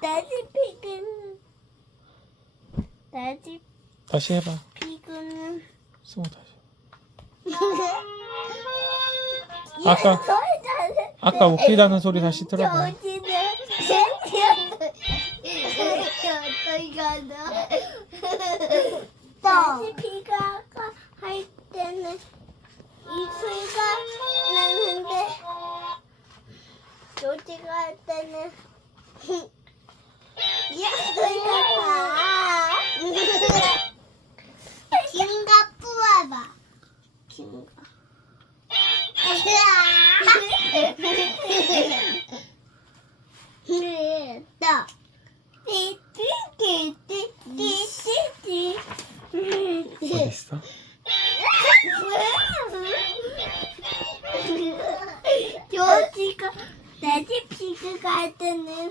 나지 피그는 나지 다시 해봐. 피그는 승우 다시. 아까- 아까 웃기다는 소리 다시 들어봐. 다시 피가 할 때는 이 소리가 나는데 요지가 할 때는 이 소리가 나. 김가 뿌아봐. 김가. 나. 띠띠띠띠띠띠. 어디 있어? 요지가 내 집 피그가 할 때는